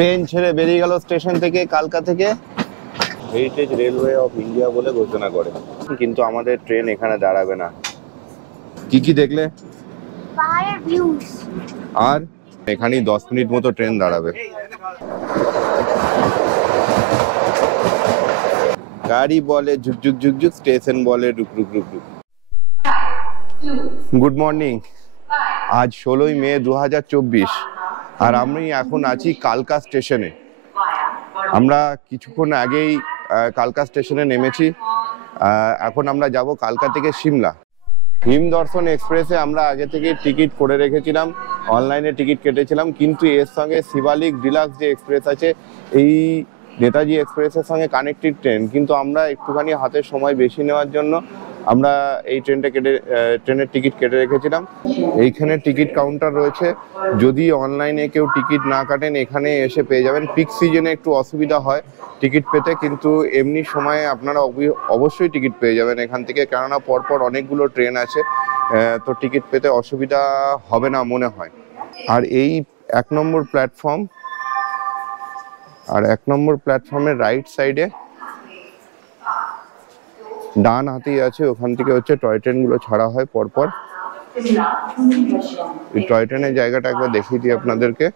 Train ছেড়ে বেরিয়ে গেল স্টেশন থেকে, কালকা থেকে। হেরিটেজ রেলওয়ে অফ ইন্ডিয়া বলে ঘোষণা করে, কিন্তু আমাদের ট্রেন এখানে দাঁড়াবে না। কি কি দেখলে? পাহাড়ের ভিউজ। আর এখানেই 10 মিনিট মতো ট্রেন দাঁড়াবে। গাড়ি বলে ঝুক ঝুক ঝুক ঝুক, স্টেশন বলে রুক রুক রুক রুক। Good morning. আজ 16ই মে 2024, আর আমি এখন আছি কালকা স্টেশনে। আমরা কিছুক্ষণ আগেই কালকা স্টেশনে নেমেছি। এখন আমরা যাব কালকা থেকে সিমলা। হিমদর্শন এক্সপ্রেসে আমরা আগে থেকে টিকিট করে রেখেছিলাম, অনলাইনে টিকিট কেটেছিলাম, কিন্তু এর সঙ্গে শিবালিক ডিলাক্স যে এক্সপ্রেস আছে, এই নেতাজি এক্সপ্রেসের সঙ্গে কানেক্টেড ট্রেন, কিন্তু আমরা একটুখানি হাতে সময় বেশি নেওয়ার জন্য আমরা এই ট্রেনের টিকিট কেটে রেখেছিলাম। এইখানে টিকিট কাউন্টার রয়েছে, যদি অনলাইনে কেউ টিকিট না কাটেন এখানে এসে পেয়ে যাবেন। পিক সিজনে একটু অসুবিধা হয় টিকিট পেতে, কিন্তু এমনি সময়ে আপনারা অবশ্যই টিকিট পেয়ে যাবেন এখান থেকে, কেননা পরপর অনেকগুলো ট্রেন আছে, তো টিকিট পেতে অসুবিধা হবে না মনে হয়। আর এই 1 নম্বর প্ল্যাটফর্ম, আর 1 নম্বর প্ল্যাটফর্মের রাইট সাইডে ডান হাতেই আছে, ওখান থেকে হচ্ছে টয় ট্রেনগুলো ছাড়া হয় পরপর। এই টয় ট্রেনের জায়গাটা একবার দেখিয়ে দিই আপনাদেরকে।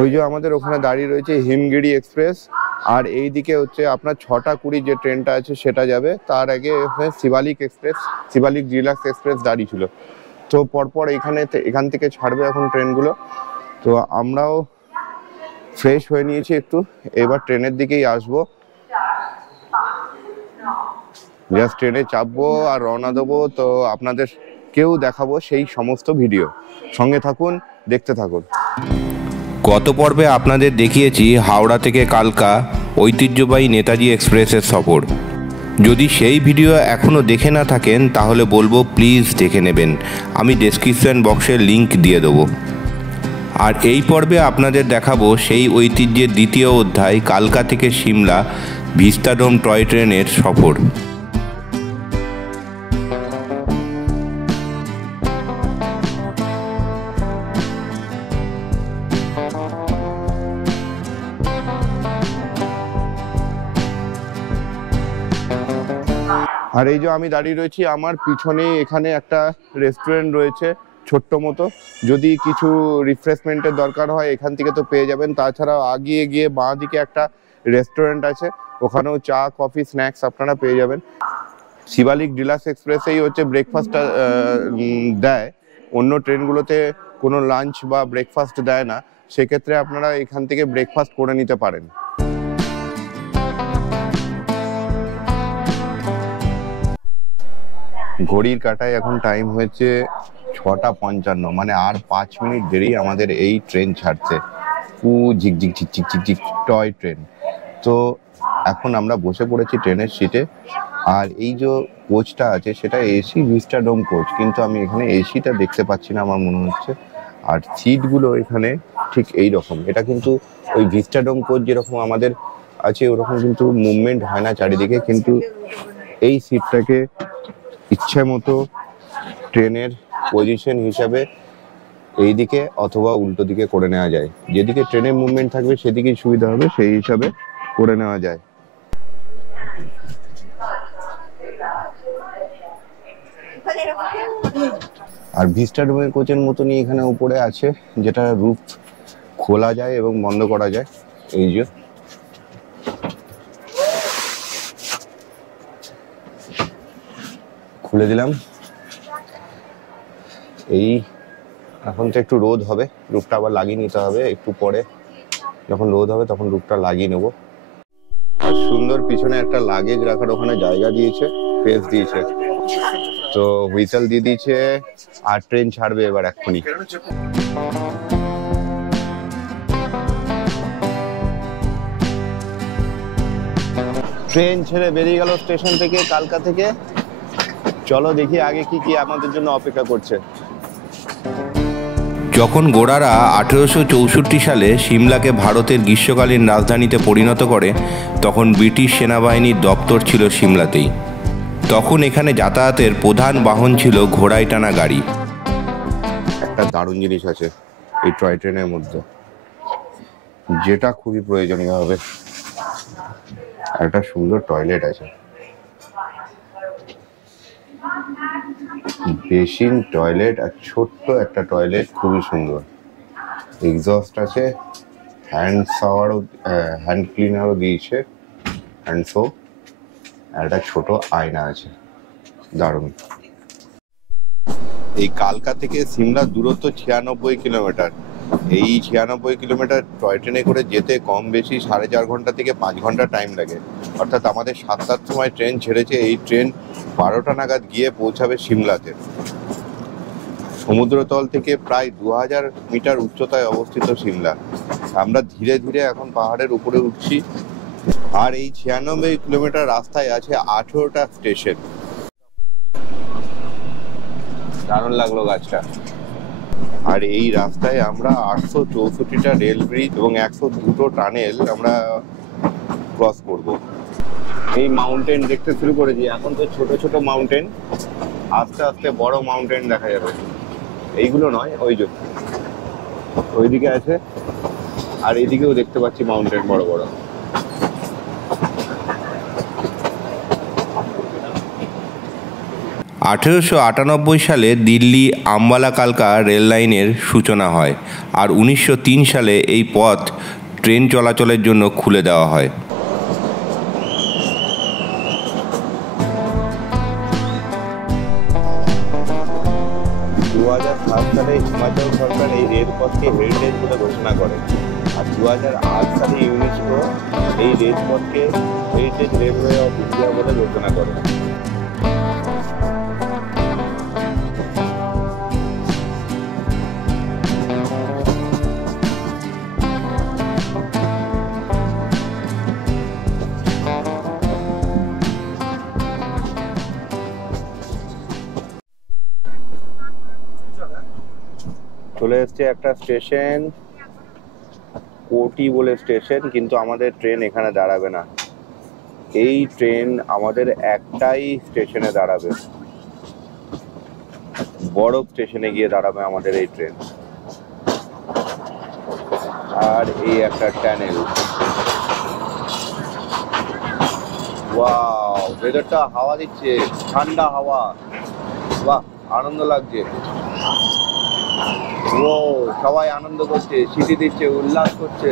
ওই যে আমাদের ওখানে দাঁড়িয়ে রয়েছে হিমগিরি এক্সপ্রেস, আর এই দিকে হচ্ছে আপনার 6টা 20 যে ট্রেনটা আছে সেটা যাবে। তার আগে Shivalik express, Shivalik deluxe express দাঁড়িয়ে ছিল। তো পরপর এখান থেকে ছাড়বে এখন ট্রেনগুলো। তো আমরাও ফ্রেশ হয়ে নিয়েছি একটু, এবার ট্রেনের দিকেই আসবো। জাস্ট ট্রেনে চাপবো আর রওনা দেবো, তো আপনাদের কেউ দেখাবো সেই সমস্ত ভিডিও। সঙ্গে থাকুন, দেখতে থাকুন। গত পর্বে আপনাদের দেখিয়েছি হাওড়া থেকে কালকা ঐতিহ্যবাহী নেতাজি এক্সপ্রেসের সফর। যদি সেই ভিডিও এখনও দেখে না থাকেন তাহলে বলবো প্লিজ দেখে নেবেন, আমি ডেসক্রিপশন বক্সে লিংক দিয়ে দেবো। আর এই পর্বে আপনাদের দেখাবো সেই ঐতিহ্যের দ্বিতীয় অধ্যায়, কালকা থেকে সিমলা ভিস্টাডোম টয় ট্রেনের সফর। আর এই যে আমি দাঁড়িয়ে রয়েছি, আমার পিছনে এখানে একটা রেস্টুরেন্ট রয়েছে ছোট্ট মতো। যদি কিছু রিফ্রেশমেন্টের দরকার হয় এখান থেকে তো পেয়ে যাবেন। তাছাড়া আগিয়ে গিয়ে বাঁ দিকে একটা রেস্টুরেন্ট আছে, ওখানেও চা কফি স্ন্যাক্স আপনারা পেয়ে যাবেন। শিবালিক ডিলাক্স এক্সপ্রেসেই হচ্ছে ব্রেকফাস্টটা দেয়, অন্য ট্রেনগুলোতে কোনো লাঞ্চ বা ব্রেকফাস্ট দেয় না, সেক্ষেত্রে আপনারা এখান থেকে ব্রেকফাস্ট করে নিতে পারেন। ঘড়ির কাঁটায় এখন টাইম হয়েছে 6টা 55, মানে আর 5 মিনিট দেরি আমাদের এই ট্রেন ছাড়ছে। ঝিকঝিক ঝিকঝিক ঝিকঝিক টয় ট্রেন। তো এখন আমরা বসে পড়েছি ট্রেনের সিটে, আর এই যে কোচটা আছে সেটা এসি ভিস্টাডোম কোচ, কিন্তু আমি এখানে এসিটা দেখতে পাচ্ছি না আমার মনে হচ্ছে। আর সিটগুলো এখানে ঠিক এই রকম, এটা কিন্তু ওই ভিস্টাডোম কোচ যেরকম আমাদের আছে ওরকম কিন্তু মুভমেন্ট হয় না চারিদিকে, কিন্তু এই সিটটাকে ইচ্ছে মতো ট্রেনের পজিশন হিসাবে এই দিকে অথবা উল্টো দিকে করে নেওয়া যায়। যেদিকে ট্রেনের মুভমেন্ট থাকবে সেদিকেই সুবিধা হবে, সেই হিসাবে করে নেওয়া যায়। আর ভিস্টাডোমের কোচের মতনই এখানে উপরে আছে, যেটা রুফ খোলা যায় এবং বন্ধ করা যায়। এই যে খুলে দিলাম। এই এখন তো একটু রোদ হবে, রুফটা আবার লাগিয়ে নিতে হবে একটু পরে, যখন রোদ হবে তখন রুফটা লাগিয়ে নেবো। আর সুন্দর পিছনে একটা লাগেজ রাখার ওখানে জায়গা দিয়েছে, স্পেস দিয়েছে। তো হুইসেল দিয়ে দিয়েছে আর ট্রেন ছাড়বে এবার এক্ষুনি। ট্রেন ছেড়ে বেরিয়ে গেল স্টেশন থেকে, কালকা থেকে। চলো দেখি আগে কি কি আমাদের জন্য অপেক্ষা করছে। যখন গোঁড়ারা 1864 সালে সিমলাকে ভারতের গ্রীষ্মকালীন রাজধানীতে পরিণত করে, তখন ব্রিটিশ সেনাবাহিনীর দপ্তর ছিল সিমলাতেই। তখন এখানে যাতায়াতের প্রধান বাহন ছিল ঘোড়ায় টানা গাড়ি। একটা দারুণ জিনিস আছে এই টয় ট্রেনের মধ্যে, যেটা খুবই প্রয়োজনীয় হবে। একটা সুন্দর টয়লেট আছে, বেসিন, টয়লেট আর ছোট্ট একটা টয়লেট, খুবই সুন্দর। এক্সস্ট আছে, হ্যান্ড শাওয়ারও, হ্যান্ড ক্লিনারও দিয়েছে, হ্যান্ড সোপ, আর একটা ছোট আয়না আছে। দারুণ। এই কালকা থেকে সিমলার দূরত্ব 96 কিলোমিটার। এই 96 কিলোমিটার টয় ট্রেনে করে যেতে কম বেশি 4.5 ঘন্টা থেকে 5 ঘন্টা টাইম লাগে। অর্থাৎ আমাদের 7টার সময় ট্রেন ছেড়েছে, এই ট্রেন 12টা নাগাদ গিয়ে পৌঁছাবে সিমলাতে। সমুদ্রতল থেকে প্রায় 2000 মিটার উচ্চতায় অবস্থিত সিমলা। আমরা ধীরে ধীরে এখন পাহাড়ের উপরে উঠছি। আর এই 96 কিলোমিটার রাস্তায় আছে 18টা স্টেশন। দারুণ লাগলো গাছটা। আর এই রাস্তায় আমরা 864টা রেল ব্রিজ এবং 102টো টানেল আমরা ক্রস করব। এই মাউন্টেন দেখতে শুরু করেছি, এখন তো ছোট ছোট মাউন্টেন, আস্তে আস্তে বড় মাউন্টেন দেখা যাবে। এইগুলো নয়, ওই যে ওইদিকে আছে, আর এইদিকেও দেখতে পাচ্ছি মাউন্টেন বড় বড়। 1898 সালে দিল্লি আম্বালা কালকা রেল লাইনের সূচনা হয় আর 1903 সালে এই পথ ট্রেন চলাচলের জন্য খুলে দেওয়া হয়। 2007 সালে হিমাচল সরকার এই রেলপথকে হেরিটেজ বলে ঘোষণা করে, আর 2008 সালে ইউনেস্কো এই রেলপথকে হেরিটেজ রেলওয়ে অফ ইন্ডিয়া বলে ঘোষণা করে। চলে এসছে একটা স্টেশন, কোটি বলে স্টেশন, কিন্তু আমাদের ট্রেন এখানে দাঁড়াবে না। এই ট্রেন আমাদের একটাই স্টেশনে দাঁড়াবে, বড় স্টেশনে গিয়ে দাঁড়াবে আমাদের এই ট্রেন। আর এই একটা টানেল। ওয়াও, ওয়েদারটা হাওয়া দিচ্ছে, ঠান্ডা হাওয়া, বাহ আনন্দ লাগছে। ও সবাই আনন্দ করছে, সিটি দিচ্ছে, উল্লাস করছে।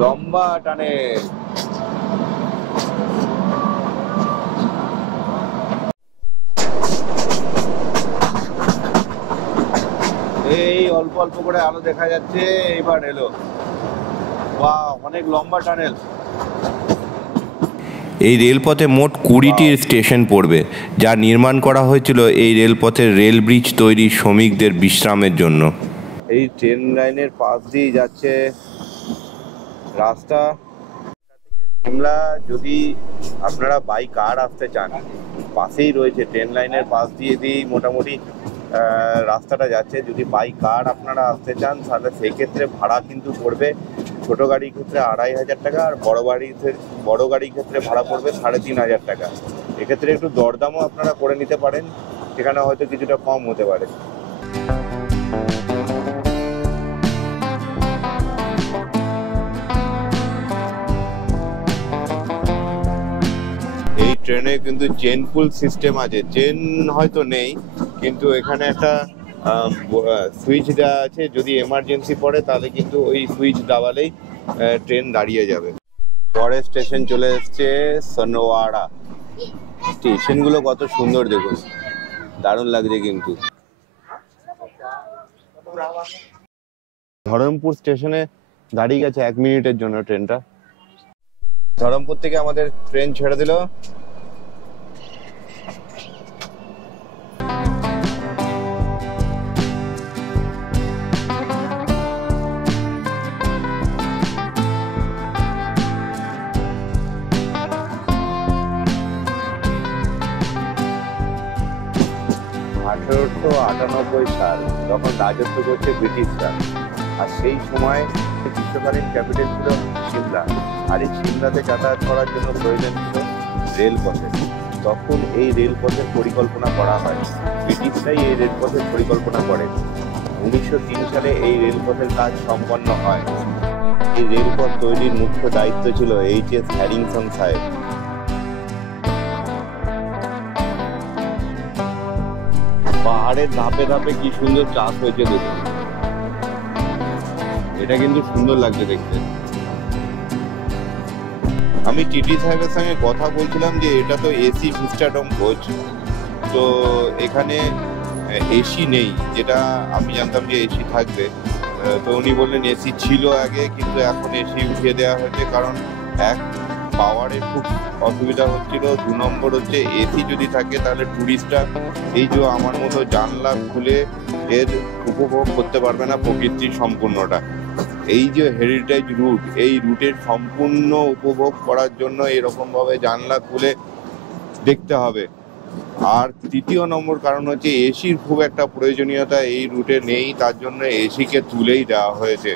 লম্বা টানে। এই অল্প অল্প করে আলো দেখা যাচ্ছে, এইবার এলো। বাহ, অনেক লম্বা টানেল। এই রেলপথে মোট 20টি স্টেশন পড়বে, যা নির্মাণ করা হয়েছিল এই রেলপথের রেল ব্রিজ তৈরি শ্রমিকদের বিশ্রামের জন্য। এই ট্রেন লাইনের পাশ দিয়ে যাচ্ছে রাস্তা। সিমলা যদি আপনারা বাই কার আসতে চান, পাশেই রয়েছে, ট্রেন লাইনের পাশ দিয়ে মোটামুটি রাস্তাটা যাচ্ছে। যদি বাই কার আপনারা আসতে চান তাহলে সেক্ষেত্রে ভাড়া কিন্তু পড়বে, ছোট গাড়ির ক্ষেত্রে 2500 টাকা, আর বড় গাড়ির ক্ষেত্রে ভাড়া পড়বে 3500 টাকা। এক্ষেত্রে একটু দরদামও আপনারা করে নিতে পারেন, সেখানে হয়তো কিছুটা কম হতে পারে। এই ট্রেনে কিন্তু চেন পুল সিস্টেম আছে, চেন হয়তো নেই, কিন্তু এখানে একটা সুইচ দেওয়া আছে। যদি এমার্জেন্সি পড়ে তাহলে কিন্তু ওই সুইচ দাবালেই ট্রেন দাঁড়িয়ে যাবে। পরের স্টেশন চলে এসছে সনওয়াড়া। স্টেশনগুলো কত সুন্দর দেখুন, দারুণ লাগছে কিন্তু। ধরমপুর স্টেশনে দাঁড়িয়ে গেছে 1 মিনিটের জন্য ট্রেনটা। ধরমপুর থেকে আমাদের ট্রেন ছেড়ে দিল। সাল, যখন রাজত্ব করছে ব্রিটিশরা, আর সেই সময় গ্রীষ্মকালীন ক্যাপিটাল ছিল সিমলা, আর এই সিমলাতে যাতায়াত করার জন্য প্রয়োজন ছিল রেলপথের। তখন এই রেলপথের পরিকল্পনা করা হয়, ব্রিটিশরাই এই রেলপথের পরিকল্পনা করে। 1903 সালে এই রেলপথের কাজ সম্পন্ন হয়। এই রেলপথ তৈরির মুখ্য দায়িত্ব ছিল এইচ.এস. হ্যারিংটন সাহেব। পাহাড়ের ধাপে ধাপে কি সুন্দর চাষ হয়েছে দেখুন, এটা কিন্তু সুন্দর লাগছে দেখতে। আমি টিটি সাহেবের সঙ্গে কথা বলছিলাম যে এটা তো এসি ভিস্টাডোম কোচ, তো এখানে এসি নেই, যেটা আমি জানতাম যে এসি থাকবে। তো উনি বললেন এসি ছিল আগে, কিন্তু এখন এসি উঠিয়ে দেওয়া হয়েছে, কারণ এক পাওয়ারের খুব অসুবিধা হচ্ছিল, 2 নম্বর হচ্ছে এসি যদি থাকে তাহলে ট্যুরিস্টরা এই যে আমার মতো জানলা খুলে এর উপভোগ করতে পারবে না প্রকৃতির সম্পূর্ণটা। এই যে হেরিটেজ রুট, এই রুটের সম্পূর্ণ উপভোগ করার জন্য এরকমভাবে জানলা খুলে দেখতে হবে। আর তৃতীয় নম্বর কারণ হচ্ছে এসির খুব একটা প্রয়োজনীয়তা এই রুটে নেই, তার জন্য এসিকে তুলেই দেওয়া হয়েছে।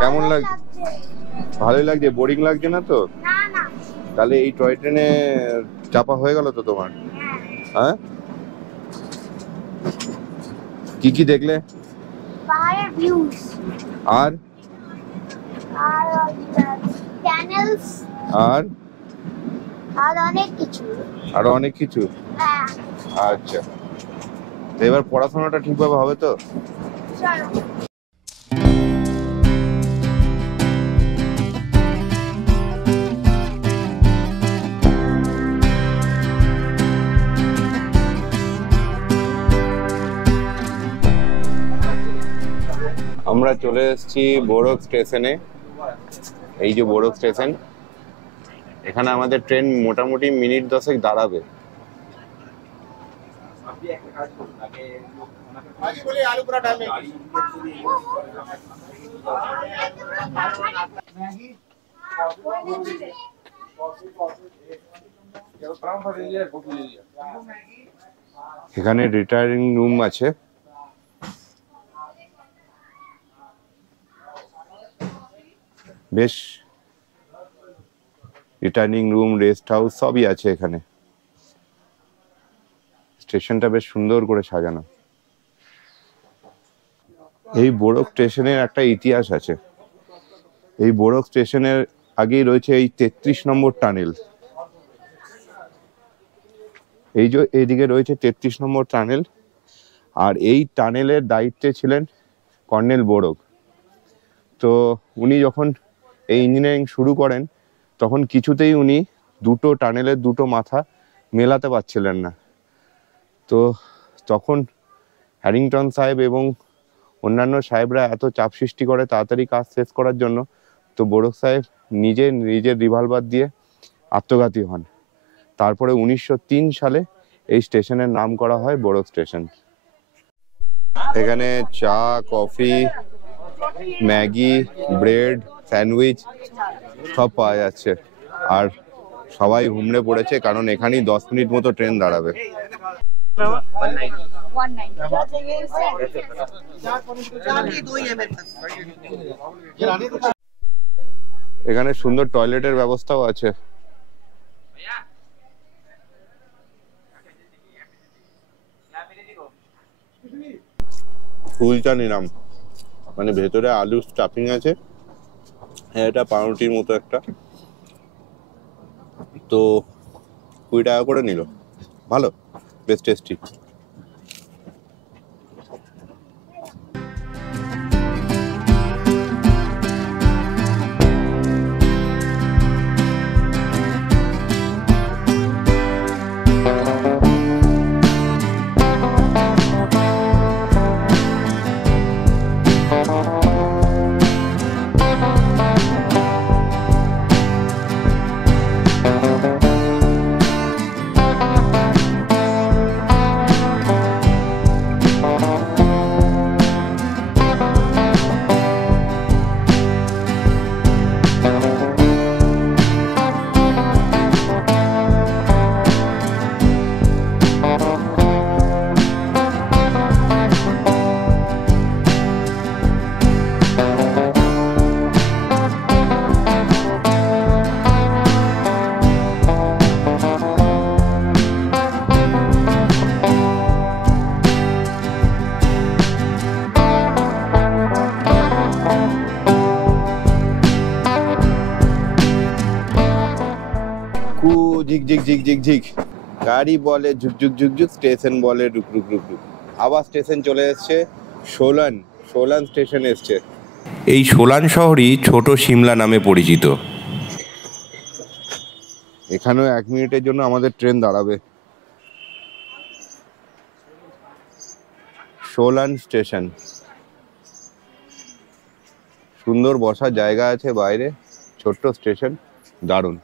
কেমন লাগছে? ভালোই লাগছে, বোরিং লাগছে না তো? না না। তাহলে এই টয় ট্রেনে চাপা হয়ে গেল তো তোমার? হ্যাঁ, কি কি দেখলে? পাহাড়ের ভিউজ আর ট্যানেলস আর আর অনেক কিছু। আরো অনেক কিছু। হ্যাঁ, আচ্ছা, তো এবার পড়াশোনাটা ঠিকভাবে হবে তো? চলো। আমরা চলে এসেছি বোরক স্টেশনে। এই যে বোরক স্টেশন, এখানে আমাদের ট্রেন মোটামুটি মিনিট 10 দাঁড়াবে। এখানে রিটায়ারিং রুম আছে। বেশ রিটার্নিং রুম, রেস্ট হাউস সবই আছে এখানে। স্টেশনটা বেশ সুন্দর করে সাজানো। এই বোরক স্টেশনের একটা ইতিহাস আছে। এই বোরক স্টেশনের আগেই রয়েছে এই 33 নম্বর টানেল। এই যে এইদিকে রয়েছে 33 নম্বর টানেল, আর এই টানেলের দায়িত্বে ছিলেন কর্নেল বোরক। তো উনি যখন এই ইঞ্জিনিয়ারিং শুরু করেন তখন কিছুতেই উনি দুটো টানেলের দুটো মাথা মেলাতে পারছিলেন না। তো তখন হ্যারিংটন সাহেব এবং অন্যান্য সাহেবরা এত চাপ সৃষ্টি করে তাড়াতাড়ি কাজ শেষ করার জন্য, তো বোরক সাহেব নিজের রিভলভার দিয়ে আত্মঘাতী হন। তারপরে 1903 সালে এই স্টেশনের নাম করা হয় বোরক স্টেশন। এখানে চা, কফি, ম্যাগি, ব্রেড, স্যান্ডউইচ সব পাওয়া যাচ্ছে। আর সবাই হুমড়ে পড়েছে, কারণ এখানেই 10 মিনিট মতো ট্রেন দাঁড়াবে। এখানে সুন্দর টয়লেটের ব্যবস্থাও আছে। ফুলচা নিলাম, মানে ভেতরে আলু স্টাফিং আছে, এটা পাউরুটির মতো একটা, তো 20 টাকা করে নিল। ভালো, বেশ টেস্টি। কু ঝিক ঝিক ঝিক ঝিক ঝিক, গাড়ি বলে ঝুক ঝুক ঝুক ঝুক, স্টেশন বলে রুক রুক রুক রুক। আবার স্টেশন চলে এসছে, সোলান স্টেশন এসছে। এই সোলান শহরই ছোট সিমলা নামে পরিচিত। এখানেও 1 মিনিটের জন্য আমাদের ট্রেন দাঁড়াবে। সোলান স্টেশন, সুন্দর বসার জায়গা আছে বাইরে, ছোট্ট স্টেশন, দারুণ।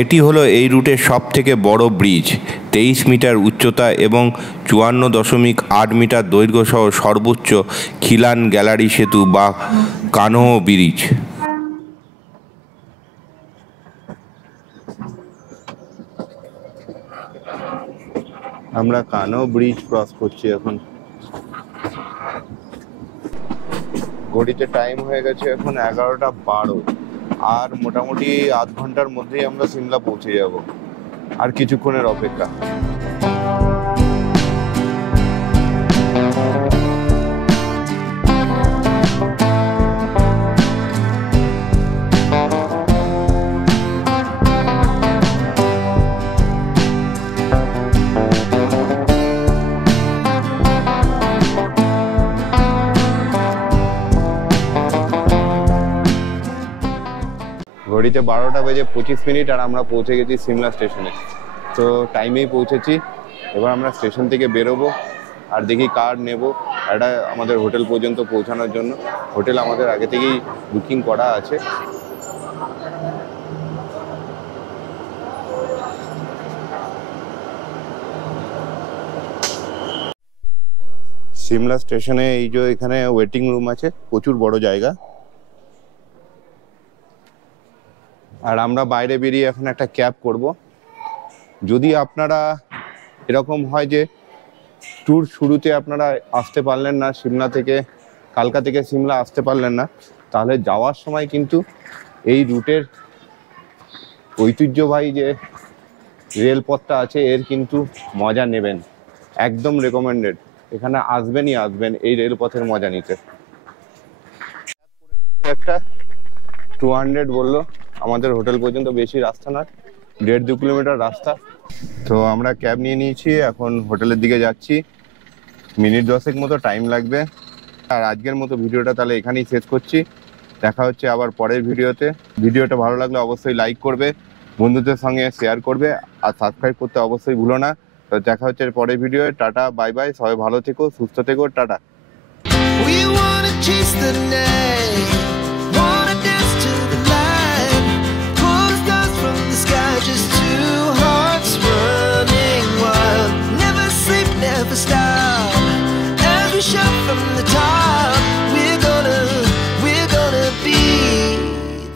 এটি হলো এই রুটের সব থেকে বড় ব্রিজ, 23 মিটার উচ্চতা এবং 54.8 মিটার দৈর্ঘ্য সহ সর্বোচ্চ খিলান গ্যালারি সেতু বা কানহ ব্রিজ। আমরা কানহ ব্রিজ ক্রস করছি এখন। ঘড়িতে টাইম হয়ে গেছে এখন 11:12, আর মোটামুটি আধ ঘন্টার মধ্যেই আমরা সিমলা পৌঁছে যাব। আর কিছুক্ষণের অপেক্ষা। ঘড়িতে 12:25 আর আমরা পৌঁছে গেছি সিমলা স্টেশনে। তো টাইমেই পৌঁছেছি। এবার আমরা স্টেশন থেকে বেরোবো আর দেখি কার নেব এটা আমাদের হোটেল পর্যন্ত পৌঁছানোর জন্য। হোটেল আমাদের আগে থেকেই বুকিং করা আছে। সিমলা স্টেশনে এই যে এখানে ওয়েটিং রুম আছে, প্রচুর বড় জায়গা। আর আমরা বাইরে বেরিয়ে এখন একটা ক্যাব করব। যদি আপনারা এরকম হয় যে ট্যুর শুরুতে আপনারা আসতে পারলেন না, সিমলা থেকে কালকা থেকে সিমলা আসতে পারলেন না, তাহলে যাওয়ার সময় কিন্তু এই রুটের ঐতিহ্যবাহী যে রেলপথটা আছে এর কিন্তু মজা নেবেন। একদম রেকমেন্ডেড, এখানে আসবেনই আসবেন এই রেলপথের মজা নিতে। একটা 200 বললো আমাদের হোটেল পর্যন্ত, বেশি রাস্তা না, 1.5-2 কিলোমিটার রাস্তা। তো আমরা ক্যাব নিয়ে নিয়েছি, এখন হোটেলের দিকে যাচ্ছি। মিনিট 10 মতো টাইম লাগবে। আর আজকের মতো ভিডিওটা তাহলে এখানেই শেষ করছি। দেখা হচ্ছে আবার পরের ভিডিওতে। ভিডিওটা ভালো লাগলে অবশ্যই লাইক করবে, বন্ধুদের সঙ্গে শেয়ার করবে, আর সাবস্ক্রাইব করতে অবশ্যই ভুলো না। তো দেখা হচ্ছে পরের ভিডিও। টাটা, বাই বাই, সবাই ভালো থেকো, সুস্থ থেকো, tata. We wanna chase the night.